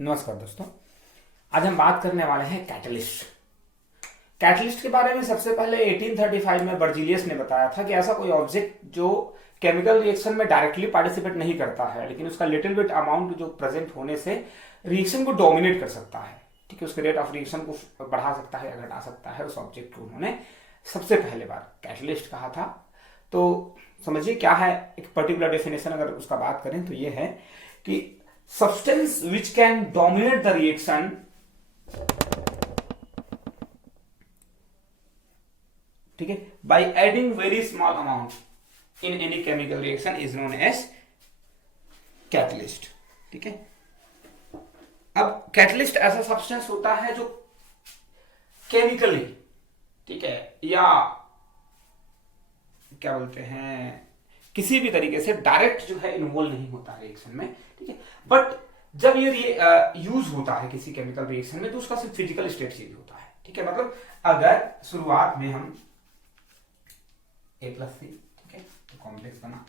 नमस्कार दोस्तों। आज हम बात करने वाले हैं कैटलिस्ट। कैटलिस्ट के बारे में सबसे पहले 1835 में बर्जीलियस ने बताया था कि ऐसा कोई ऑब्जेक्ट जो केमिकल रिएक्शन में डायरेक्टली पार्टिसिपेट नहीं करता है लेकिन उसका लिटिल बिट अमाउंट जो प्रेजेंट होने से रिएक्शन को डोमिनेट कर सकता है, ठीक है, उसके रेट ऑफ रिएक्शन को बढ़ा सकता है या घटा सकता है, उस ऑब्जेक्ट को उन्होंने सबसे पहले बार कैटलिस्ट कहा था। तो समझिए क्या है, एक पर्टिकुलर डेफिनेशन अगर उसका बात करें तो ये है कि substance which can dominate the reaction ठीक है by adding very small amount in any chemical reaction is known as catalyst। ठीक है, अब कैटलिस्ट ऐसा सब्सटेंस होता है जो केमिकली, ठीक है, या क्या बोलते हैं, किसी भी तरीके से डायरेक्ट जो है इन्वॉल्व नहीं होता है रिएक्शन में, ठीक है, बट जब ये यूज होता है किसी केमिकल रिएक्शन में तो उसका सिर्फ फिजिकल स्टेट चेंज होता है। ठीक है, मतलब अगर शुरुआत में हम A प्लस सी, ठीक है, तो कॉम्प्लेक्स बना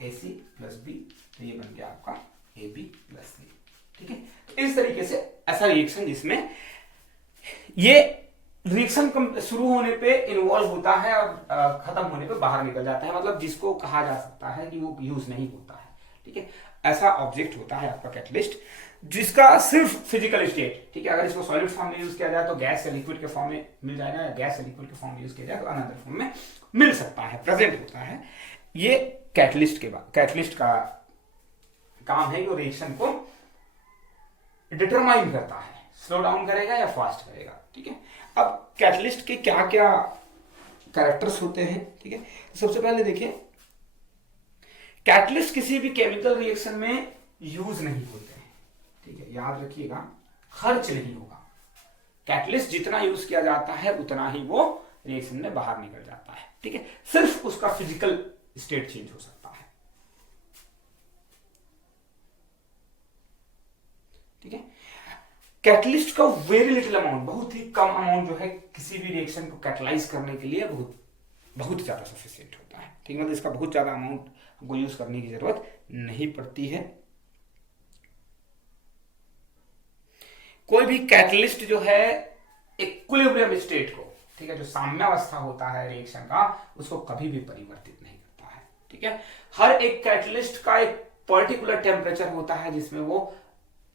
AC प्लस बी, तो ये बन गया आपका AB प्लस सी। ठीक है, इस तरीके से ऐसा रिएक्शन जिसमें ये रिएक्शन शुरू होने पे इन्वॉल्व होता है और खत्म होने पे बाहर निकल जाता है, मतलब जिसको कहा जा सकता है कि वो यूज नहीं होता है। ठीक है, ऐसा ऑब्जेक्ट होता है आपका कैटलिस्ट जिसका सिर्फ फिजिकल स्टेट, ठीक है, अगर इसको सॉलिड फॉर्म में यूज किया जाए तो गैस या लिक्विड के फॉर्म में मिल जाएगा, या गैस या लिक्विड के फॉर्म में यूज किया जाए तो अनदर फॉर्म में मिल सकता है, प्रेजेंट होता है। ये कैटलिस्ट का काम है कि रिएक्शन को डिटरमाइन करता है, स्लो डाउन करेगा या फास्ट करेगा। ठीक है, अब कैटलिस्ट के क्या क्या कैरेक्टर्स होते हैं, ठीक है, सबसे पहले देखिए, कैटलिस्ट किसी भी केमिकल रिएक्शन में यूज नहीं होते हैं, ठीक है, याद रखिएगा, खर्च नहीं होगा। कैटलिस्ट जितना यूज किया जाता है उतना ही वो रिएक्शन में बाहर निकल जाता है। ठीक है, सिर्फ उसका फिजिकल स्टेट चेंज हो सकता है। ठीक है, कैटलिस्ट का वेरी लिटिल अमाउंट, बहुत ही कम अमाउंट जो है किसी भी रिएक्शन को कैटलाइज करने के लिए बहुत ज्यादा सफिशिएंट होता है। ठीक है, मतलब इसका बहुत ज्यादा अमाउंट हमको यूज करने की जरूरत नहीं पड़ती है। कोई भी कैटलिस्ट जो है इक्विलिब्रियम स्टेट को, ठीक है, जो साम्यावस्था होता है रिएक्शन का, उसको कभी भी परिवर्तित नहीं करता है। ठीक है, हर एक कैटलिस्ट का एक पर्टिकुलर टेम्परेचर होता है जिसमें वो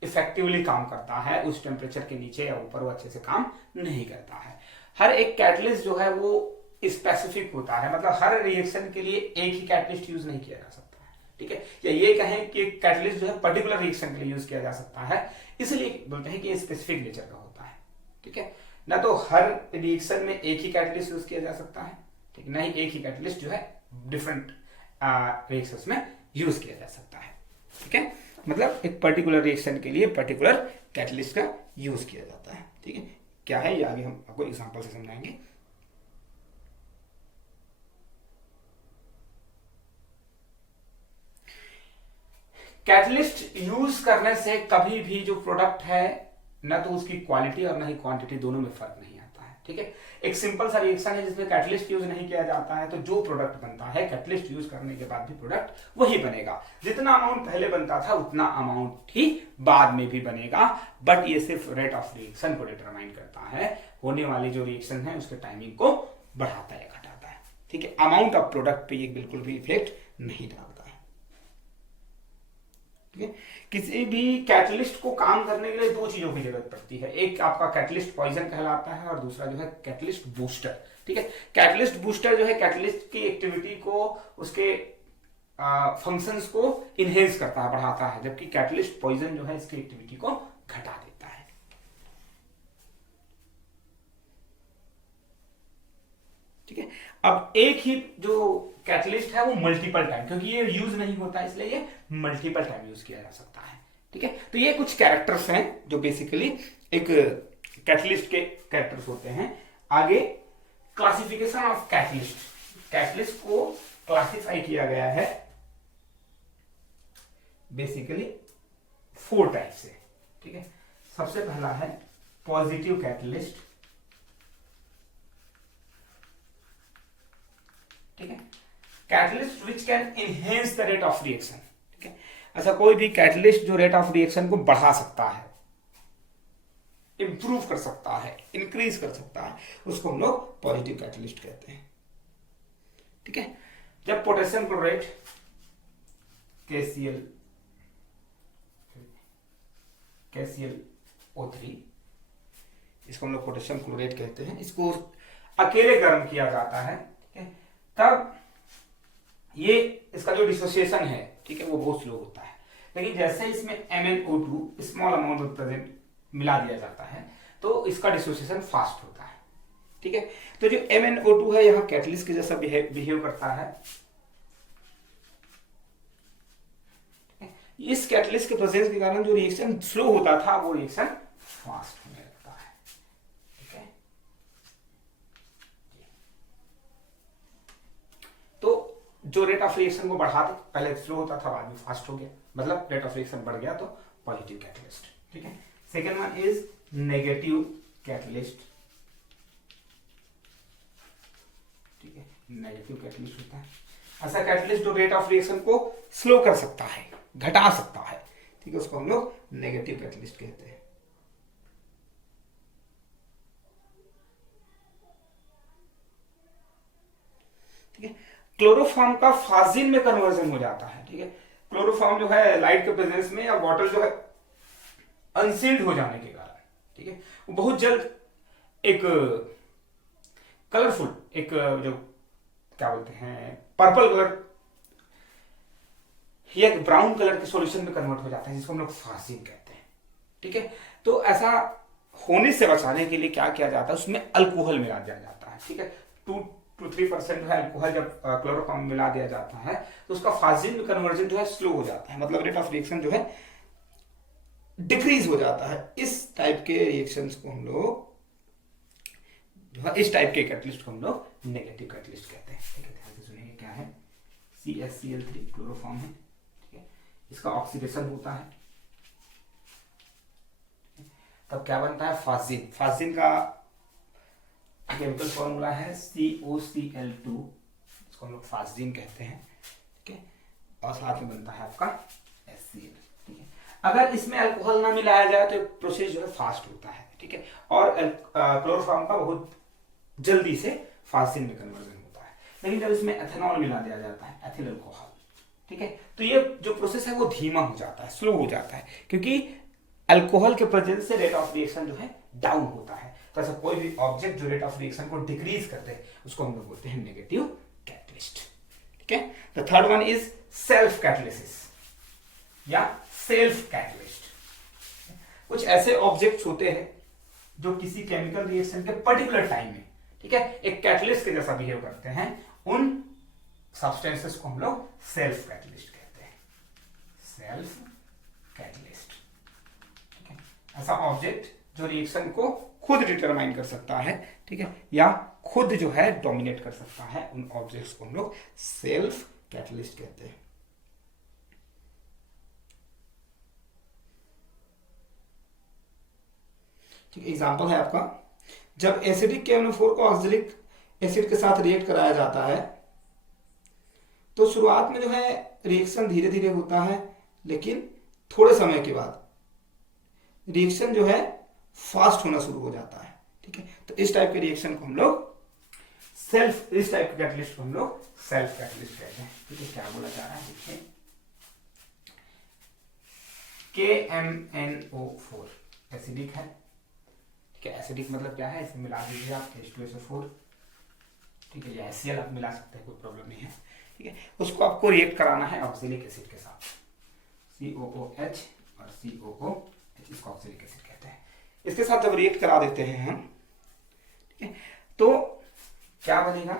इफेक्टिवली काम करता है, उस टेम्परेचर के नीचे या ऊपर वो अच्छे से काम नहीं करता है। हर एक कैटलिस्ट जो है वो स्पेसिफिक होता है, मतलब हर रिएक्शन के लिए एक ही कैटलिस्ट यूज नहीं किया जा सकता है। ठीक है, या ये कहें कि कैटलिस्ट जो है पर्टिकुलर रिएक्शन के लिए यूज किया जा सकता है, इसलिए बोलते हैं कि ये स्पेसिफिक नेचर का होता है। ठीक है, ना तो हर रिएक्शन में एक ही कैटलिस्ट यूज किया जा सकता है, ठीक, ना ही एक ही कैटलिस्ट जो है डिफरेंट रिएक्शंस में यूज किया जा सकता है। ठीक है, मतलब एक पर्टिकुलर रिएक्शन के लिए पर्टिकुलर कैटलिस्ट का यूज किया जाता है। ठीक है, क्या है ये आगे हम आपको एग्जांपल से समझाएंगे। कैटलिस्ट यूज करने से कभी भी जो प्रोडक्ट है ना तो उसकी क्वालिटी और ना ही क्वांटिटी, दोनों में फर्क नहीं आता है। ठीक है, एक सिंपल सा रिएक्शन है जिसमें कैटलिस्ट यूज नहीं किया जाता है तो जो प्रोडक्ट बनता है कैटलिस्ट यूज करने के बाद भी प्रोडक्ट वही बनेगा, जितना अमाउंट पहले बनता था उतना अमाउंट ही बाद में भी बनेगा, बट ये सिर्फ रेट ऑफ रिएक्शन को डिटरमाइन करता है, होने वाली जो रिएक्शन है उसके टाइमिंग को बढ़ाता है या घटाता है। ठीक है, अमाउंट ऑफ प्रोडक्ट पे ये बिल्कुल भी इफेक्ट नहीं डालता है। किसी भी कैटलिस्ट को काम करने के लिए दो चीजों की जरूरत पड़ती है, एक आपका कैटलिस्ट पॉइजन कहलाता है और दूसरा जो है कैटलिस्ट बूस्टर। ठीक है, कैटलिस्ट बूस्टर जो है कैटलिस्ट की एक्टिविटी को, उसके फंक्शंस को इनहेंस करता है, बढ़ाता है, जबकि कैटलिस्ट पॉइजन जो है इसकी एक्टिविटी को घटा देता है। ठीक है, अब एक ही जो कैटलिस्ट है वो मल्टीपल टाइम, क्योंकि ये यूज नहीं होता इसलिए ये मल्टीपल टाइम यूज किया जा सकता है। ठीक है, तो ये कुछ कैरेक्टर्स हैं जो बेसिकली एक कैटलिस्ट के कैरेक्टर्स होते हैं। आगे क्लासिफिकेशन ऑफ कैटलिस्ट, कैटलिस्ट को क्लासिफाई किया गया है बेसिकली 4 टाइप से। ठीक है, सबसे पहला है पॉजिटिव कैटलिस्ट। ठीक है, catalyst which can enhance the rate of reaction. ठीक है, ऐसा कोई भी कैटलिस्ट जो रेट ऑफ रिएक्शन को बढ़ा सकता है, इंप्रूव कर सकता है, इंक्रीज कर सकता है, उसको हम लोग पॉजिटिव कैटलिस्ट कहते हैं। ठीक है, जब पोटेशियम क्लोराइड KCl KClO3, इसको हम लोग पोटेशियम क्लोराइड कहते हैं, इसको अकेले गर्म किया जाता है, ठीक है, तब ये इसका जो डिसोसिएशन है, ठीक है, वो बहुत स्लो होता है। लेकिन जैसे इसमें MnO2 स्मॉल अमाउंट में प्रेजेंट मिला दिया जाता है तो इसका डिसोसिएशन फास्ट होता है। ठीक है, तो जो MnO2 है यहाँ कैटलिस्ट के जैसा बिहेव करता है। इस कैटलिस्ट के प्रेजेंस के कारण जो रिएक्शन स्लो होता था वो रिएक्शन फास्ट होने लगता है। ठीक है, तो जो रेट ऑफ रिएक्शन को बढ़ा दे, पहले स्लो होता था बाद में फास्ट हो गया, मतलब रेट ऑफ रिएक्शन बढ़ गया तो पॉजिटिव कैटलिस्ट। ठीक है, second one is negative catalyst. ठीक है, नेगेटिव कैटलिस्ट होता है ऐसा कैटलिस्ट जो रेट ऑफ रिएक्शन को स्लो कर सकता है, घटा सकता है। ठीक है, उसको हम लोग नेगेटिव कैटलिस्ट कहते हैं। ठीक है, क्लोरोफॉर्म का फाजिन में कन्वर्जन हो जाता है। ठीक है, क्लोरोफॉर्म जो है लाइट के प्रेजेंस में या वाटर जो है अनसील्ड हो जाने के कारण, ठीक है, वो बहुत जल्द एक कलरफुल, एक जो क्या बोलते हैं पर्पल कलर या एक ब्राउन कलर के सॉल्यूशन में कन्वर्ट हो जाता है, जिसको हम लोग फाजिन कहते हैं। ठीक है, तो ऐसा होने से बचाने के लिए क्या किया जाता है, उसमें अल्कोहल मिला दिया जाता है। ठीक है, 2-3% जो है अल्कोहल जब क्लोरोफॉर्म में मिला दिया जाता है तो उसका फाजिन में कन्वर्जन जो है स्लो हो जाता है, मतलब रेट ऑफ रिएक्शन जो है डिक्रीज हो जाता है। इस टाइप के रिएक्शंस को हम लोग, इस टाइप के कैटलिस्ट को हम लोग नेगेटिव कैटलिस्ट कहते हैं। ठीक है, ध्यान से सुनिए क्या है, CaCl3 क्लोरोफॉर्म है। ठीक है, इसका ऑक्सीडेशन होता है, तब क्या बनता है फाजिन। फाजिन का केमिकल फॉर्मूला है COCl2, इसको हम लोग फाजिन कहते हैं। ठीक है, और साथ में बनता है आपका HCl। ठीक है, अगर इसमें अल्कोहल ना मिलाया जाए तो प्रोसेस जो है फास्ट होता है। ठीक है, और क्लोरोफॉर्म का बहुत जल्दी से फाजिन में कन्वर्जन होता है। लेकिन जब इसमें एथेनॉल मिला दिया जाता है, एथिल अल्कोहल, ठीक है, तो ये जो प्रोसेस है वो धीमा हो जाता है, स्लो हो जाता है, क्योंकि अल्कोहल के प्रेजेंस से रेट ऑफ रिएक्शन जो है डाउन होता है। तो ऐसा कोई भी ऑब्जेक्ट जो रेट ऑफ रिएक्शन को डिक्रीज करते हैं उसको हम लोग बोलते हैं नेगेटिव कैटलिस्ट। ठीक है, the third one is self catalysis या सेल्फ कैटलिस्ट। कुछ ऐसे ऑब्जेक्ट्स होते हैं जो किसी केमिकल रिएक्शन के पर्टिकुलर टाइम में, ठीक है, एक कैटलिस्ट के जैसा बिहेव करते हैं, उन सब्सटेंसेस को हम लोग सेल्फ कैटलिस्ट कहते हैं। सेल्फ कैटलिस्ट, ठीक है, ऐसा ऑब्जेक्ट जो रिएक्शन को खुद डिटरमाइन कर सकता है, ठीक है, या खुद जो है डोमिनेट कर सकता है, उन ऑब्जेक्ट्स को हम लोग सेल्फ कैटलिस्ट कहते हैं। ठीक है, एग्जांपल है आपका, जब एसिडिक KNO4 को ऑक्जेलिक एसिड के साथ रिएक्ट कराया जाता है तो शुरुआत में जो है रिएक्शन धीरे धीरे होता है, लेकिन थोड़े समय के बाद रिएक्शन जो है फास्ट होना शुरू हो जाता है। ठीक है, तो इस टाइप के रिएक्शन को हम लोग सेल्फ, इस टाइप के कैटलिस्ट को हम लोग सेल्फ कैटलिस्ट कहते हैं। ठीक है, क्या बोला जा रहा है देखिए, KMnO4 एसिडिक है। ठीक है, एसिडिक मतलब क्या है, इसमें मिला दीजिए आप H2SO4। ठीक है, या HCl आप मिला सकते हैं, कोई प्रॉब्लम नहीं है। ठीक है, उसको आपको रिएक्ट कराना है ऑक्जेलिक एसिड के साथ, COOH और COOH, इसको ऑक्जेलिक एसिड कहते हैं। इसके साथ जब रिएक्ट करा देते हैं हम, ठीक है, तो क्या बनेगा,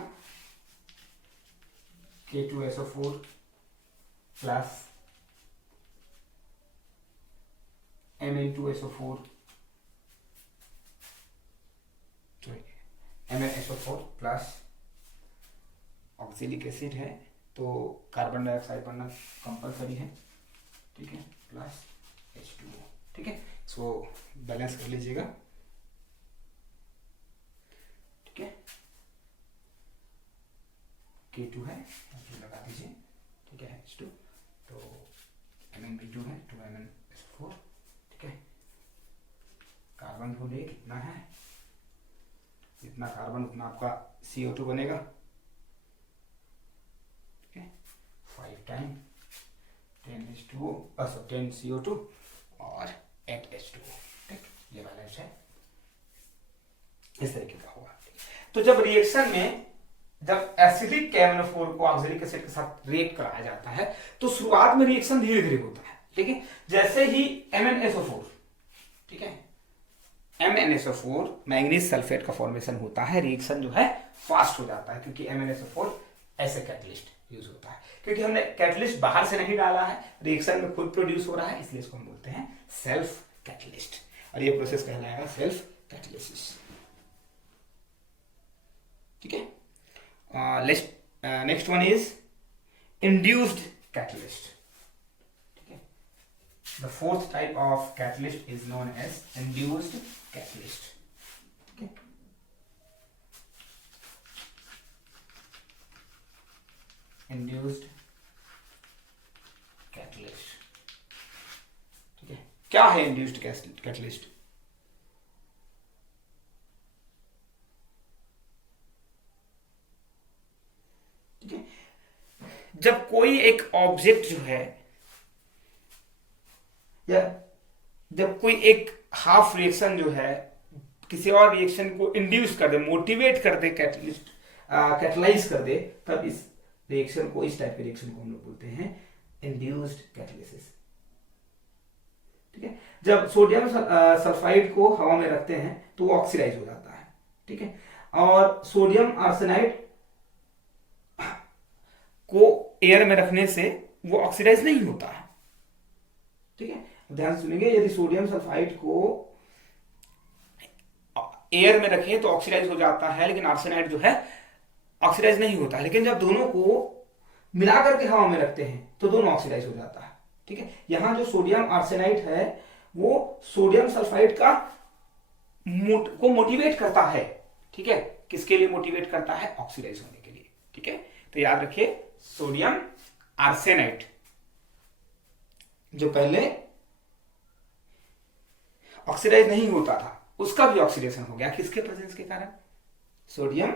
K2SO4 plus MnSO4 plus oxalic acid है, तो कार्बन डाइऑक्साइड बनना कंपलसरी है। ठीक है, प्लस H2O। ठीक है, इसको बैलेंस कर लीजिएगा। ठीक है, K2 है, लगा दीजिए। ठीक है, H2, तो 2MnSO4, ठीक है। कार्बन को ले कितना है, जितना कार्बन उतना आपका CO2 बनेगा, ठीक है। 5 टाइम 10 CO2 और 8 H2O, ठीक, ये बैलेंस है, इस तरीके का होगा। तो जब रिएक्शन में जब एसिडिक KMnO4 को ऑक्सैलिक एसिड के साथ रिएक्ट कराया जाता है तो शुरुआत में रिएक्शन धीरे धीरे होता है, ठीक है। जैसे ही MnSO4, ठीक है, MnSO4 मैंगनीज सल्फेट का फॉर्मेशन होता है, रिएक्शन जो है फास्ट हो जाता है, क्योंकि MnSO4 ऐसे कैटलिस्ट यूज होता है, क्योंकि हमने कैटलिस्ट बाहर से नहीं डाला है, रिएक्शन में खुद प्रोड्यूस हो रहा है, इसलिए इसको हम बोलते हैं सेल्फ कैटलिस्ट, और ये प्रोसेस कहलाएगा सेल्फ कैटलिसिस, ठीक है। Next one is induced catalyst, ठीक है। The fourth type of catalyst is known as induced catalyst, ठीक है। इंड्यूस्ड कैटलिस्ट, ठीक है। क्या है इंड्यूस्ड कैटलिस्ट? ठीक है, जब कोई एक ऑब्जेक्ट जो है या जब कोई एक हाफ रिएक्शन जो है किसी और रिएक्शन को इंड्यूस कर दे, मोटिवेट कर दे, कैटलाइज कर दे, तब इस रिएक्शन को, इस टाइप के रिएक्शन को हम लोग बोलते हैं इंड्यूस्ड कैटालिसिस, ठीक है। जब सोडियम सल्फाइड को हवा में रखते हैं तो वो ऑक्सीडाइज हो जाता है, ठीक है, और सोडियम आर्सेनाइड को एयर में रखने से वो ऑक्सीडाइज नहीं होता है, ठीक है। ध्यान से सुनेंगे, यदि सोडियम सल्फाइड को एयर में रखें तो ऑक्सीडाइज हो जाता है, लेकिन आर्सेनाइड जो है ऑक्सीडाइज नहीं होता है, लेकिन जब दोनों को मिला करके हवा में रखते हैं तो दोनों ऑक्सीडाइज हो जाता है, ठीक है। यहां जो सोडियम आर्सेनाइड है वो सोडियम सल्फाइड को मोटिवेट करता है, ठीक है। किसके लिए मोटिवेट करता है? ऑक्सीडाइज होने के लिए, ठीक है। तो याद रखिए, सोडियम आर्सेनाइड जो पहले ऑक्सीडाइज नहीं होता था उसका भी ऑक्सीडेशन हो गया, किसके प्रेजेंस के कारण? सोडियम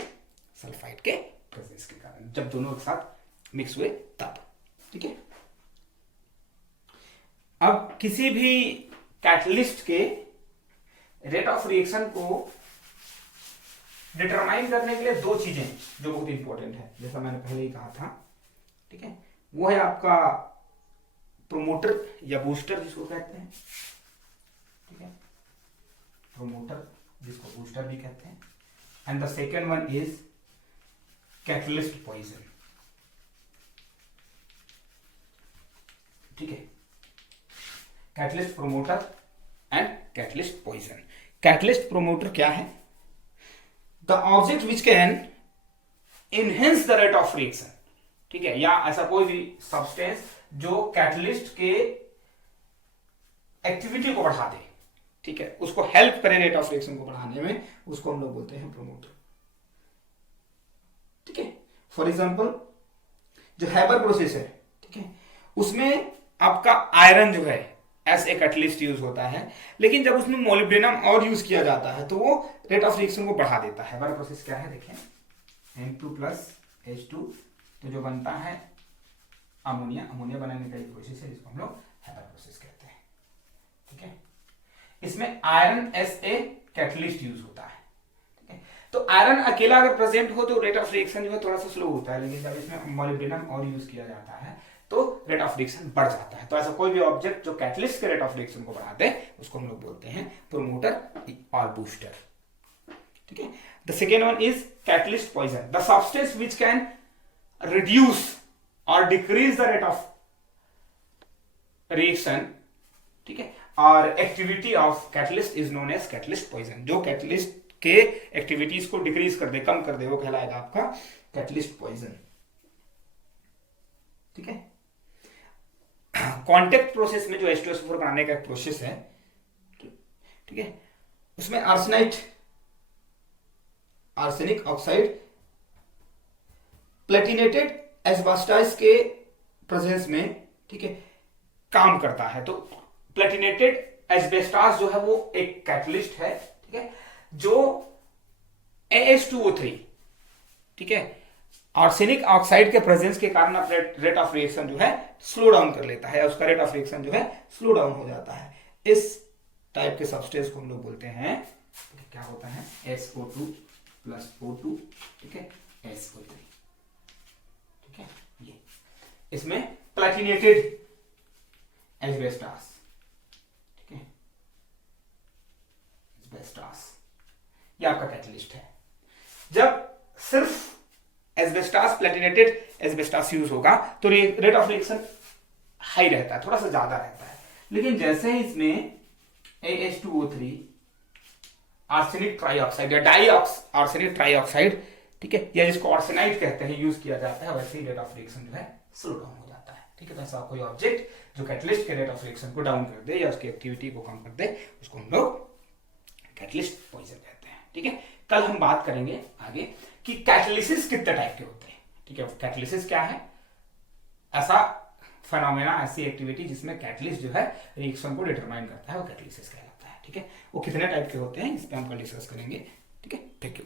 सल्फाइड के प्रेजेंस के कारण, जब दोनों एक साथ मिक्स हुए तब, ठीक है। अब किसी भी कैटलिस्ट के रेट ऑफ रिएक्शन को डिटरमाइन करने के लिए दो चीजें जो बहुत इंपॉर्टेंट है, जैसा मैंने पहले ही कहा था, ठीक है, वो है आपका प्रोमोटर या बूस्टर जिसको कहते हैं, ठीक है, प्रोमोटर जिसको बूस्टर भी कहते हैं, and the second one is catalyst poison, ठीक है। Catalyst promoter and catalyst poison. Catalyst promoter क्या है? The object which can enhance the rate of reaction, ठीक है, या ऐसा कोई भी सब्सटेंस जो कैटलिस्ट के एक्टिविटी को बढ़ा दे, ठीक है, उसको हेल्प करे रेट ऑफ रिएक्शन को बढ़ाने में, उसको हम लोग बोलते हैं प्रोमोटर, ठीक है। फॉर एग्जांपल जो हैबर प्रोसेस है, ठीक है, उसमें आपका आयरन जो है एज ए कैटलिस्ट यूज होता है, लेकिन जब उसमें मोलिब्डेनम और यूज किया जाता है तो वो रेट ऑफ रिएक्शन को बढ़ा देता है। हैबर प्रोसेस क्या है देखें, N2+H2, तो जो बनता है अमोनिया, अमोनिया बनाने का एक प्रोसेस है जिसको हम लोग हैबर प्रोसेस कहते हैं, ठीक है। इसमें iron as a catalyst use होता है, ठीक है। तो आयरन अकेला अगर प्रेजेंट हो तो रेट ऑफ रिएक्शन जो है थोड़ा सा स्लो होता है, लेकिन जब इसमें मोलिब्डेनम और यूज किया जाता है तो रेट ऑफ रिएक्शन बढ़ जाता है। तो ऐसा कोई भी ऑब्जेक्ट जो कैटलिस्ट के रेट ऑफ रिएक्शन को बढ़ाते हैं उसको हम लोग बोलते हैं प्रोमोटर और बूस्टर, ठीक है। The second one is catalyst poison, the substance which can reduce और decrease the rate of reaction, ठीक है, और activity of catalyst is known as catalyst poison. जो कैटलिस्ट के एक्टिविटीज को डिक्रीज कर दे, कम कर दे, वो कहलाएगा आपका कैटलिस्ट पॉइजन, ठीक है। कांटेक्ट प्रोसेस में जो H2SO4 बनाने का एक प्रोसेस है, ठीक है, उसमें आर्सेनिक ऑक्साइड प्लेटिनेटेड एस्बास्टाइस के प्रेजेंस में, ठीक है, काम करता है। तो प्लेटिनेटेड एस्बेस्टॉस जो है वो एक कैटलिस्ट है, ठीक है, जो AS2O3, ठीक है, आर्सेनिक ऑक्साइड के प्रेजेंस के कारण रेट ऑफ रिएक्शन जो है स्लो डाउन कर लेता है, उसका रेट ऑफ रिएक्शन जो है स्लो डाउन हो जाता है। इस टाइप के सब्सटेंस को हम लोग बोलते हैं, क्या होता है, SO2 प्लस O2, ठीक है, SO3, ठीक है, ये इसमें प्लेटिनेटेड एस्बेस्टॉस, ठीक है, एस्बेस्टॉस ये आपका कैटलिस्ट है। जब सिर्फ एस्बेस्टॉस, प्लेटिनेटेड एस्बेस्टॉस यूज होगा तो रेट ऑफ रिएक्शन हाई रहता है, थोड़ा सा ज्यादा रहता है। लेकिन जैसे ही इसमें AS2O3 आर्सेनिक ट्राइऑक्साइड या आर्सेनिक ट्राइऑक्साइड, ठीक है, या जिसको आर्सेनाइड कहते हैं, यूज किया जाता है, वैसे ही रेट ऑफ रिएक्शन जो है स्लो डाउन हो जाता है, ठीक है। तो ऐसा कोई ऑब्जेक्ट जो कैटलिस्ट के रेट ऑफ रिएक्शन को डाउन कर दे या उसकी एक्टिविटी को कम कर दे, उसको हम लोग कैटलिस्ट पॉइजन कहते हैं, ठीक है। कल हम बात करेंगे आगे कि कैटलिसिस कितने टाइप के होते हैं, ठीक है। कैटलिसिस क्या है, ऐसा फेनोमेना, ऐसी एक्टिविटी जिसमें कैटलिस्ट जो है रिएक्शन को डिटरमाइन करता है, वो कैटलिसिस कहलाता है, ठीक है। वो कितने टाइप के होते हैं इस पे हम कल डिस्कस करेंगे, ठीक है। Thank you.